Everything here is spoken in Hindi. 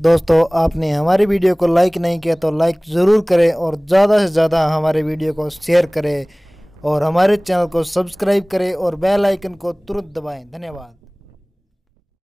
दोस्तों आपने हमारी वीडियो को लाइक नहीं किया तो लाइक ज़रूर करें और ज़्यादा से ज़्यादा हमारे वीडियो को शेयर करें और हमारे चैनल को सब्सक्राइब करें और बेल आइकन को तुरंत दबाएं। धन्यवाद।